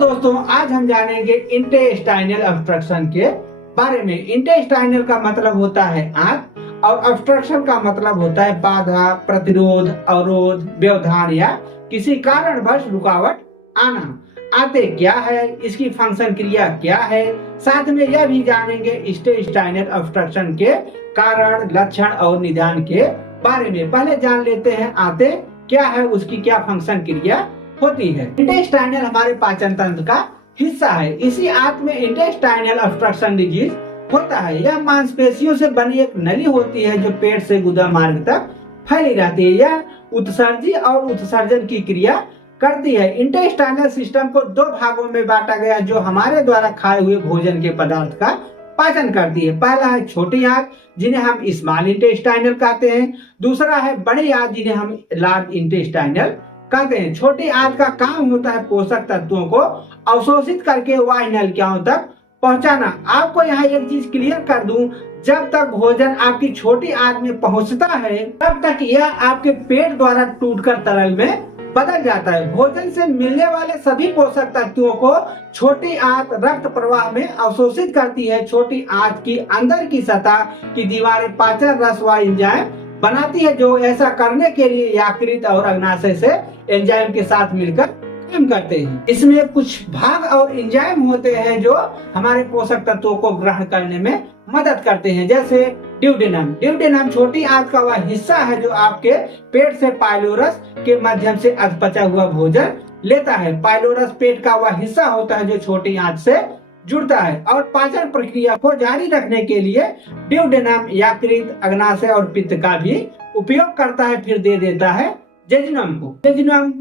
दोस्तों आज हम जानेंगे इंटेस्टाइनल ऑब्स्ट्रक्शन के बारे में। इंटेस्टाइनल का मतलब होता है आंत और ऑब्स्ट्रक्शन का मतलब होता है बाधा, प्रतिरोध, अवरोध, व्यवधान या किसी कारणवश रुकावट आना। आंतें क्या है, इसकी फंक्शन क्रिया क्या है, साथ में यह भी जानेंगे इंटेस्टाइनल ऑब्स्ट्रक्शन के कारण, लक्षण और निदान के बारे में। पहले जान लेते हैं आंतें क्या है, उसकी क्या फंक्शन क्रिया होती है। इंटेस्टाइनल हमारे पाचन तंत्र का हिस्सा है। इसी आंत में इंटेस्टाइनल ऑब्स्ट्रक्शन डिजीज होता है। यह मांसपेशियों से बनी एक नली होती है जो पेट से गुदा मार्ग तक फैली रहती है। यह उत्सर्जी और उत्सर्जन की क्रिया करती है। इंटेस्टाइनल सिस्टम को दो भागों में बांटा गया जो हमारे द्वारा खाए हुए भोजन के पदार्थ का पाचन करती है। पहला है छोटी आंत जिन्हें हम स्मॉल इंटेस्टाइनल कहते हैं। दूसरा है बड़ी आंत जिन्हें हम लार्ज इंटेस्टाइनल कहते हैं। छोटी आंत का काम होता है पोषक तत्वों को अवशोषित करके वाहिनी नलिकाओं तक पहुंचाना। आपको यहाँ एक चीज क्लियर कर दूं, जब तक भोजन आपकी छोटी आंत में पहुंचता है तब तक यह आपके पेट द्वारा टूटकर तरल में बदल जाता है। भोजन से मिलने वाले सभी पोषक तत्वों को छोटी आंत रक्त प्रवाह में अवशोषित करती है। छोटी आंत की अंदर की सतह की दीवारें पाचन रस व एंजाइम बनाती है जो ऐसा करने के लिए यकृत और अग्नाशय से एंजाइम के साथ मिलकर काम करते हैं। इसमें कुछ भाग और एंजाइम होते हैं जो हमारे पोषक तत्वों को ग्रहण करने में मदद करते हैं, जैसे ड्यूडेनम। ड्यूडेनम छोटी आंत का वह हिस्सा है जो आपके पेट से पाइलोरस के माध्यम से अधपचा हुआ भोजन लेता है। पाइलोरस पेट का वह हिस्सा होता है जो छोटी आंत से जुड़ता है और पाचन प्रक्रिया को जारी रखने के लिए ड्यूडेनम यकृत, अग्नाशय और पित्त का भी उपयोग करता है। फिर दे देता है जेजुनम को। जेजुनम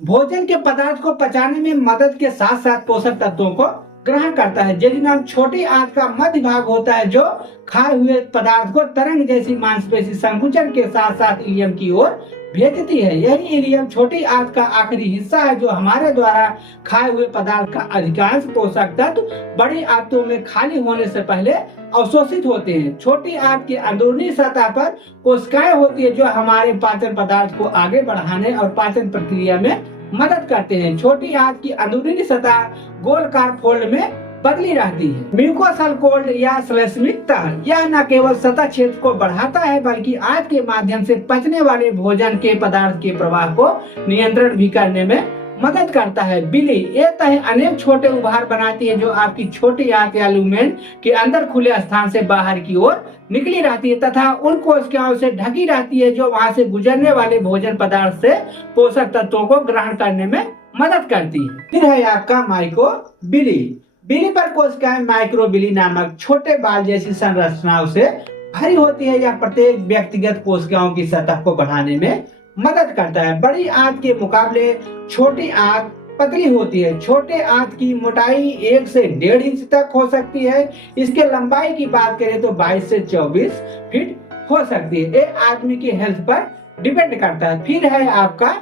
भोजन के पदार्थ को पचाने में मदद के साथ साथ पोषक तत्वों को ग्रहण करता है। जेजुनम छोटी आंत का मध्य भाग होता है जो खाए हुए पदार्थ को तरंग जैसी मांसपेशी संकुचन के साथ साथ इलियम की ओर भेजती है। यही इलियम छोटी आंत का आखिरी हिस्सा है जो हमारे द्वारा खाए हुए पदार्थ का अधिकांश पोषक तत्व बड़ी आंतों में खाली होने से पहले अवशोषित होते हैं। छोटी आंत की अंदरूनी सतह पर कोशिकाएं होती है जो हमारे पाचन पदार्थ को आगे बढ़ाने और पाचन प्रक्रिया में मदद करते हैं। छोटी आंत की अंदरूनी सतह गोलाकार फोल्ड में बदली रहती है। म्यूकोसल कोल्ड या श्लेष्मिक तह यह न केवल सतह क्षेत्र को बढ़ाता है बल्कि आंत के माध्यम से पचने वाले भोजन के पदार्थ के प्रवाह को नियंत्रण भी करने में मदद करता है। बिली ये तह अनेक छोटे उभार बनाती है जो आपकी छोटी आंत या लुमेन के अंदर खुले स्थान से बाहर की ओर निकली रहती है तथा उन कोशिकाओं से ढकी रहती है जो वहां से गुजरने वाले भोजन पदार्थ से पोषक तत्वों को ग्रहण करने में मदद करती है। फिर है आपका माइक्रोबिली। बिली पर कोशिकाएं माइक्रोबिली नामक छोटे बाल जैसी संरचनाओं से भरी होती है। यह प्रत्येक व्यक्तिगत कोशिकाओं की सतह को बढ़ाने में मदद करता है। बड़ी आंत के मुकाबले छोटी आंत पतली होती है। छोटे आंत की मोटाई 1 से 1.5 इंच तक हो सकती है। इसके लंबाई की बात करें तो 22 से 24 फीट हो सकती है। ये आदमी की हेल्थ पर डिपेंड करता है। फिर है आपका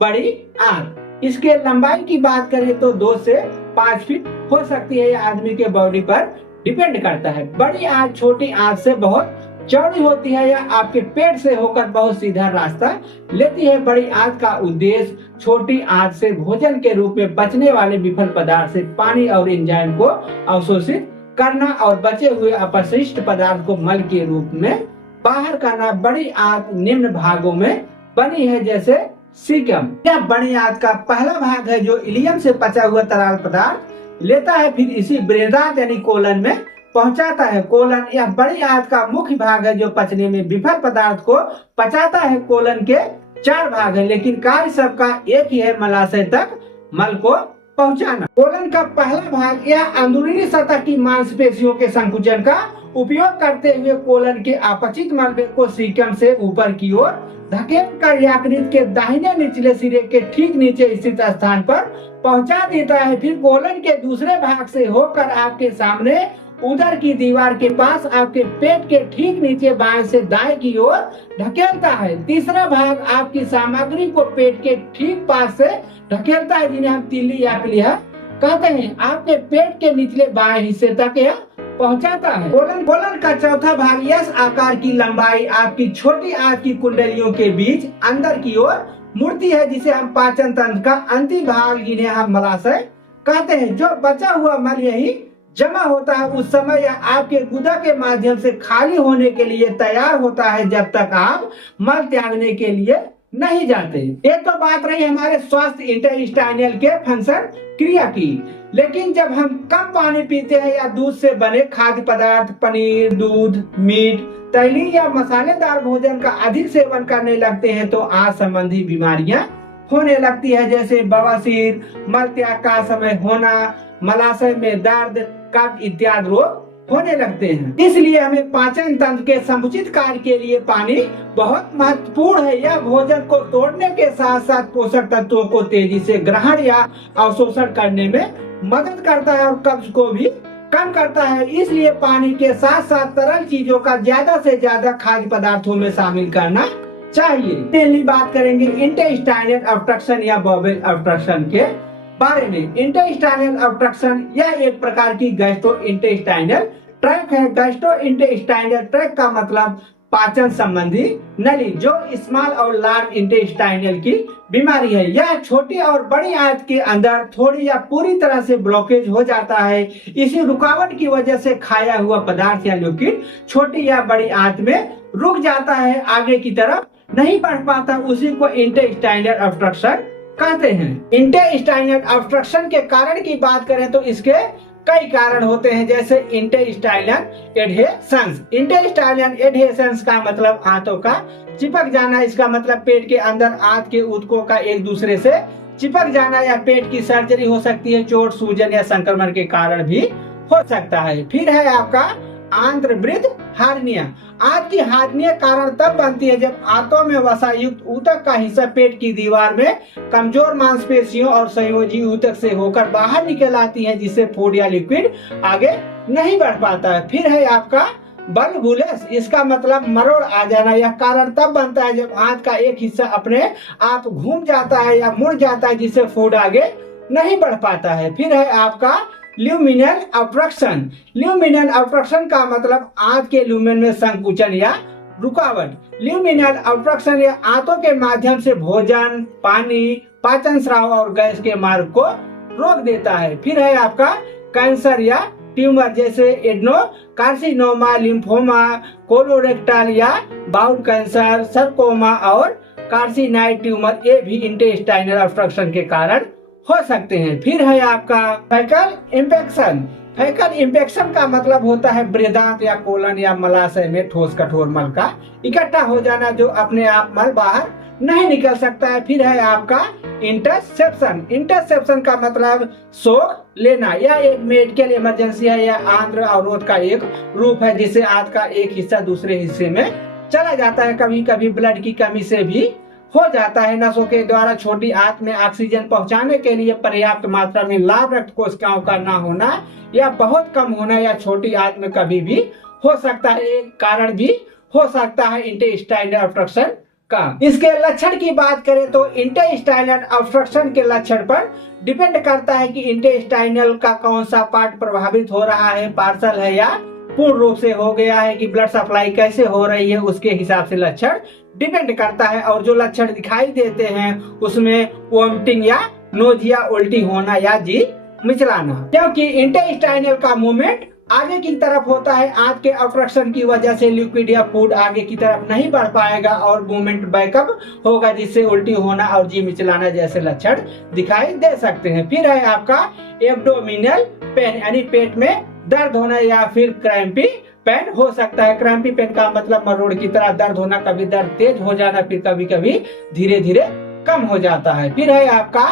बड़ी आंत। इसके लंबाई की बात करें तो 2 से 5 फीट हो सकती है। यह आदमी के बॉडी पर डिपेंड करता है। बड़ी आंत छोटी आंत से बहुत चौड़ी होती है। यह आपके पेट से होकर बहुत सीधा रास्ता लेती है। बड़ी आंत का उद्देश्य छोटी आंत से भोजन के रूप में बचने वाले विफल पदार्थ से पानी और एंजाइम को अवशोषित करना और बचे हुए अपशिष्ट पदार्थ को मल के रूप में बाहर करना। बड़ी आंत निम्न भागों में बनी है जैसे सीकम। यह बड़ी आंत का पहला भाग है जो इलियम से पचा हुआ तरल पदार्थ लेता है फिर इसी बृहदांत यानी कोलन में पहुंचाता है। कोलन यह बड़ी आंत का मुख्य भाग है जो पचने में विफल पदार्थ को पचाता है। कोलन के 4 भाग है लेकिन कार्य सबका एक ही है, मलाशय तक मल को पहुंचाना। कोलन का पहला भाग यह अंदरूनी सतह की मांसपेशियों के संकुचन का उपयोग करते हुए कोलन के अपचित मलबे को सीकम से ऊपर की ओर धकेल कर यकृत के दाहिने निचले सिरे के ठीक नीचे स्थित स्थान पर पहुंचा देता है। फिर कोलन के दूसरे भाग से होकर आपके सामने उदर की दीवार के पास आपके पेट के ठीक नीचे बाएं से दाएं की ओर ढकेलता है। तीसरा भाग आपकी सामग्री को पेट के ठीक पास से ढकेलता है जिन्हें हम तिल्ली या प्लीहा कहते हैं। आपके पेट के निचले बाएं हिस्से तक यह पहुंचाता है। कोलन का चौथा भाग यस आकार की लंबाई आपकी छोटी आंत की कुंडलियों के बीच अंदर की ओर मूर्ति है जिसे हम पाचन तंत्र का अंतिम भाग जिन्हें हम मलाशय कहते हैं। जो बचा हुआ मल यही जमा होता है उस समय या आपके गुदा के माध्यम से खाली होने के लिए तैयार होता है, जब तक आप मल त्यागने के लिए नहीं जाते। ये तो बात रही हमारे स्वास्थ्य इंटेस्टाइनल के फंक्शन क्रिया की। लेकिन जब हम कम पानी पीते हैं या दूध से बने खाद्य पदार्थ, पनीर, दूध, मीट, तैलीय या मसालेदार भोजन का अधिक सेवन करने लगते हैं तो आंत संबंधी बीमारियां होने लगती है, जैसे बवासीर, मल त्याग का समय होना, मलाशय में दर्द, कब्ज इत्यादि रोग होने लगते हैं। इसलिए हमें पाचन तंत्र के समुचित कार्य के लिए पानी बहुत महत्वपूर्ण है। यह भोजन को तोड़ने के साथ साथ पोषक तत्वों को तेजी से ग्रहण या अवशोषण करने में मदद करता है और कब्ज को भी कम करता है। इसलिए पानी के साथ साथ तरल चीजों का ज्यादा से ज्यादा खाद्य पदार्थों में शामिल करना चाहिए। पहली बात करेंगे इंटेस्टाइनल ऑब्स्ट्रक्शन या बॉवेल ऑब्स्ट्रक्शन के बारे में। इंटेस्टाइनल ऑब्स्ट्रक्शन यह एक प्रकार की गैस्ट्रोइंटेस्टाइनल ट्रैक्ट है। गैस्ट्रोइंटेस्टाइनल ट्रैक्ट का मतलब पाचन संबंधी नली, जो स्मॉल और लार्ज इंटेस्टाइनल की बीमारी है। यह छोटी और बड़ी आंत के अंदर थोड़ी या पूरी तरह से ब्लॉकेज हो जाता है। इसी रुकावट की वजह से खाया हुआ पदार्थ या लिक्विड छोटी या बड़ी आंत में रुक जाता है, आगे की तरफ नहीं बढ़ पाता। उसी को इंटेस्टाइनल ऑब्स्ट्रक्शन कहते हैं। इंटेस्टाइनल ऑब्स्ट्रक्शन के कारण की बात करें तो इसके कई कारण होते हैं, जैसे इंटेस्टाइनल एडहेशंस। इंटेस्टाइनल एडहेशंस का मतलब आंतों का चिपक जाना। इसका मतलब पेट के अंदर आंत के ऊतकों का एक दूसरे से चिपक जाना, या पेट की सर्जरी हो सकती है, चोट, सूजन या संक्रमण के कारण भी हो सकता है। फिर है आपका आंत्रवृद्ध हार्निया। आंत की हार्निया कारण तब बनती है जब आंतों में वसा युक्त ऊतक का हिस्सा पेट की दीवार में कमजोर मांसपेशियों और संयोजी ऊतक से होकर बाहर निकल आती है, जिससे फूड या लिक्विड आगे नहीं बढ़ पाता है। फिर है आपका बल्बुलस। इसका मतलब मरोड़ आ जाना। यह कारण तब बनता है जब आंत का एक हिस्सा अपने आप घूम जाता है या मुड़ जाता है, जिससे फूड आगे नहीं बढ़ पाता है। फिर है आपका ल्यूमिनल ऑब्स्ट्रक्शन। ल्यूमिनल ऑब्स्ट्रक्शन का मतलब आंत के ल्यूमेन में संकुचन या रुकावट। ल्यूमिनल ऑब्स्ट्रक्शन या आंतों के माध्यम से भोजन, पानी, पाचन स्राव और गैस के मार्ग को रोक देता है। फिर है आपका कैंसर या ट्यूमर, जैसे एड्नोकार्सिनोमा, लिम्फोमा, कोलोरेक्टल या बाउल कैंसर, सरकोमा और कार्सिनॉइड ट्यूमर। ये भी इंटेस्टाइनल ऑब्स्ट्रक्शन के कारण हो सकते हैं। फिर है आपका फैकल इंफेक्शन। फैकल इंफेक्शन का मतलब होता है बृहदांत या कोलन या मलाशय में ठोस कठोर मल का इकट्ठा हो जाना, जो अपने आप मल बाहर नहीं निकल सकता है। फिर है आपका इंटरसेप्शन। इंटरसेप्शन का मतलब सोख लेना। यह एक मेडिकल इमरजेंसी है या आंत्र अवरोध का एक रूप है, जिससे आंत का एक हिस्सा दूसरे हिस्से में चला जाता है। कभी कभी ब्लड की कमी से भी हो जाता है। नसों के द्वारा छोटी आंत में ऑक्सीजन पहुंचाने के लिए पर्याप्त मात्रा में लाल रक्त कोशिकाओं का न होना या बहुत कम होना या छोटी आंत में कभी भी हो सकता है। एक कारण भी हो सकता है इंटेस्टाइनल ऑब्स्ट्रक्शन का। इसके लक्षण की बात करें तो इंटेस्टाइनल ऑब्स्ट्रक्शन के लक्षण पर डिपेंड करता है कि इंटेस्टाइनल का कौन सा पार्ट प्रभावित हो रहा है, पार्सल है या पूर्ण रूप से हो गया है, कि ब्लड सप्लाई कैसे हो रही है, उसके हिसाब से लक्षण डिपेंड करता है। और जो लक्षण दिखाई देते हैं उसमें वोमिटिंग या नोजिया, उल्टी होना या जी मिचलाना, क्योंकि इंटेस्टाइनल का मूवमेंट आगे की तरफ होता है। आंत के ऑब्स्ट्रक्शन की वजह से लिक्विड या फूड आगे की तरफ नहीं बढ़ पाएगा और मूवमेंट बैकअप होगा, जिससे उल्टी होना और जी मिचलाना जैसे लक्षण दिखाई दे सकते हैं। फिर है आपका एब्डोमिनल पेन, यानी पेट में दर्द होना या फिर क्रैम्पी पेन हो सकता है। क्रैम्पी पेन का मतलब मरोड़ की तरह दर्द होना, कभी दर्द तेज हो जाना, फिर कभी कभी धीरे धीरे कम हो जाता है। फिर है आपका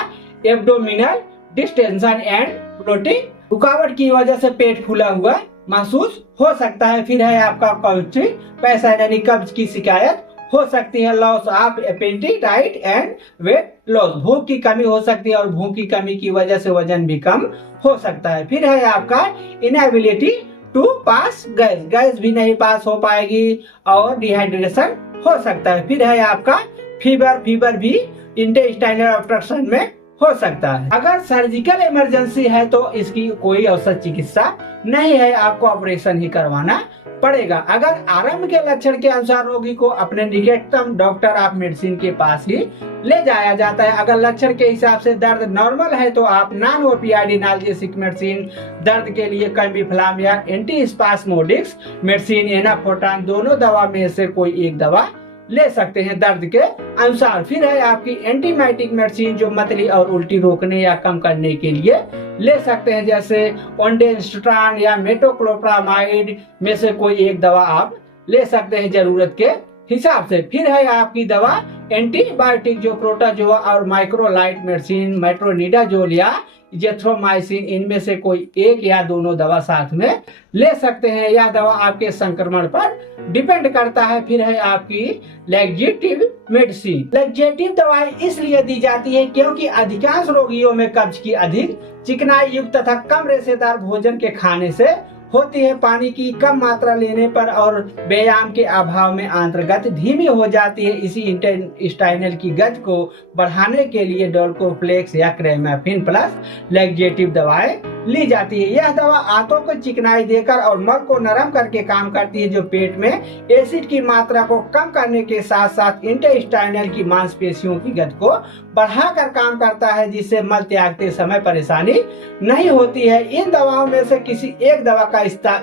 एब्डोमिनल डिस्टेंशन एंड ब्लोटिंग। रुकावट की वजह से पेट फूला हुआ महसूस हो सकता है। फिर है आपका कॉन्स्टिपेशन, यानी कब्ज की शिकायत हो सकती है। Loss of appetite and weight loss, भूख की कमी हो सकती है और भूख की कमी की वजह से वजन भी कम हो सकता है। फिर है आपका inability to pass gas, gas भी नहीं पास हो पाएगी और डिहाइड्रेशन हो सकता है। फिर है आपका फीवर, फीवर भी इंटेस्टाइनल ऑब्स्ट्रक्शन में हो सकता है। अगर सर्जिकल इमरजेंसी है तो इसकी कोई औसत चिकित्सा नहीं है, आपको ऑपरेशन ही करवाना पड़ेगा। अगर आरंभ के लक्षण के अनुसार रोगी को अपने निकटतम डॉक्टर ऑफ मेडिसिन के पास ही ले जाया जाता है। अगर लक्षण के हिसाब से दर्द नॉर्मल है तो आप नॉन ओपियाइड एनाल्जेसिक मेडिसिन, दर्द के लिए कैम्बिफ्लाम या एंटी स्पास्मोडिक्स मेडिसिन, एनाफोर्टान, दोनों दवा में से कोई एक दवा ले सकते हैं दर्द के अनुसार। फिर है आपकी एंटीमाइटिक मेडिसिन जो मतली और उल्टी रोकने या कम करने के लिए ले सकते हैं, जैसे ओंडेंस्ट्रान या मेटोक्लोप्रामाइड में से कोई एक दवा आप ले सकते हैं जरूरत के हिसाब से। फिर है आपकी दवा एंटीबायोटिक जो प्रोटाजोआ और माइक्रोलाइट मेडिसिन, मेट्रोनिडाजोल या जेथ्रोमाइसिन, इनमें से कोई एक या दोनों दवा साथ में ले सकते हैं। यह दवा आपके संक्रमण पर डिपेंड करता है। फिर है आपकी लैक्सेटिव मेडिसिन। लैक्सेटिव दवाएं इसलिए दी जाती है क्योंकि अधिकांश रोगियों में कब्ज की अधिक चिकनाई युक्त तथा कम रेशेदार भोजन के खाने से होती है। पानी की कम मात्रा लेने पर और व्यायाम के अभाव में आंत्रगति धीमी हो जाती है। इसी इंटेस्टाइनल की गति को बढ़ाने के लिए डोल्कोफ्लेक्स या क्रेमाफिन प्लस लैक्सेटिव दवाएं ली जाती है। यह दवा आंतों को चिकनाई देकर और मल को नरम करके काम करती है, जो पेट में एसिड की मात्रा को कम करने के साथ साथ इंटेस्टाइनल की मांसपेशियों की गति को बढ़ाकर काम करता है, जिससे मल त्यागते समय परेशानी नहीं होती है। इन दवाओं में से किसी एक दवा का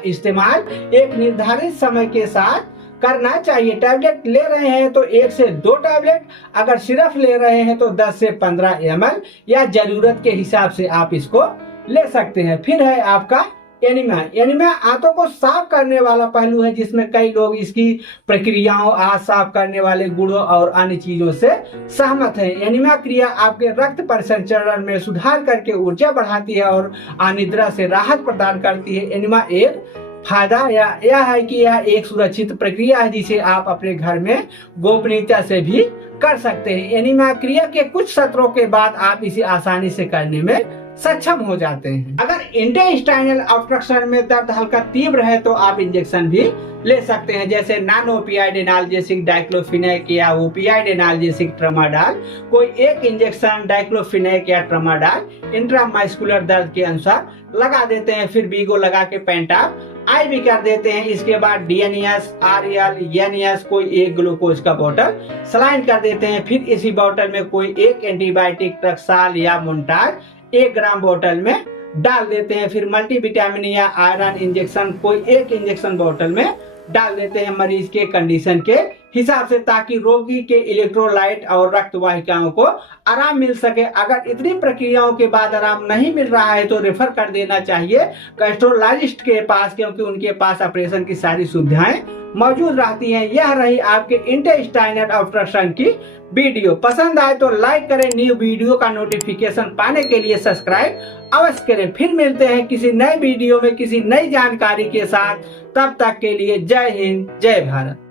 इस्तेमाल एक निर्धारित समय के साथ करना चाहिए। टैबलेट ले रहे हैं तो 1 से 2 टैबलेट, अगर सिर्फ ले रहे हैं तो 10 से 15 ml या जरूरत के हिसाब से आप इसको ले सकते हैं। फिर है आपका एनीमिया। एनीमिया आंतों को साफ करने वाला पहलू है, जिसमें कई लोग इसकी प्रक्रियाओं, आंत साफ करने वाले गुणों और अन्य चीजों से सहमत हैं। एनीमिया क्रिया आपके रक्त परिसंचरण में सुधार करके ऊर्जा बढ़ाती है और अनिद्रा से राहत प्रदान करती है। एनीमिया एक फायदा यह है कि यह एक सुरक्षित प्रक्रिया है, जिसे आप अपने घर में गोपनीयता से भी कर सकते हैं। एनीमिया क्रिया के कुछ सत्रों के बाद आप इसे आसानी से करने में सक्षम हो जाते हैं। अगर इंटेस्टाइनल ऑब्स्ट्रक्शन में दर्द हल्का तीव्र है तो आप इंजेक्शन भी ले सकते हैं, जैसे नॉन ओपियाइड एनाल्जेसिक डाइक्लोफिनेक या ओपियाइड एनाल्जेसिक ट्रामाडोल। कोई एक इंजेक्शन डाइक्लोफिनेक या ट्रामाडोल इंट्रामस्कुलर दर्द के अनुसार लगा देते हैं, फिर बीगो लगा के पेंटाप आईवी कर देते हैं। इसके बाद डीएनएस, आरएल, एनएस कोई एक ग्लूकोज का बोतल सलाइन कर देते हैं। फिर इसी बोतल में कोई एक एंटीबायोटिक टक्साल या मोन्टार 1 ग्राम बोतल में डाल देते हैं। फिर मल्टीविटामिन या आयरन इंजेक्शन कोई एक इंजेक्शन बोतल में डाल देते हैं मरीज के कंडीशन के हिसाब से, ताकि रोगी के इलेक्ट्रोलाइट और रक्त वाहिकाओं को आराम मिल सके। अगर इतनी प्रक्रियाओं के बाद आराम नहीं मिल रहा है तो रेफर कर देना चाहिए गैस्ट्रोलॉजिस्ट के पास, क्योंकि उनके पास ऑपरेशन की सारी सुविधाएं मौजूद रहती हैं। यह रही आपके इंटेस्टाइनल ऑब्स्ट्रक्शन की वीडियो। पसंद आए तो लाइक करें, न्यू वीडियो का नोटिफिकेशन पाने के लिए सब्सक्राइब अवश्य करें। फिर मिलते हैं किसी नए वीडियो में किसी नई जानकारी के साथ। तब तक के लिए जय हिंद, जय भारत।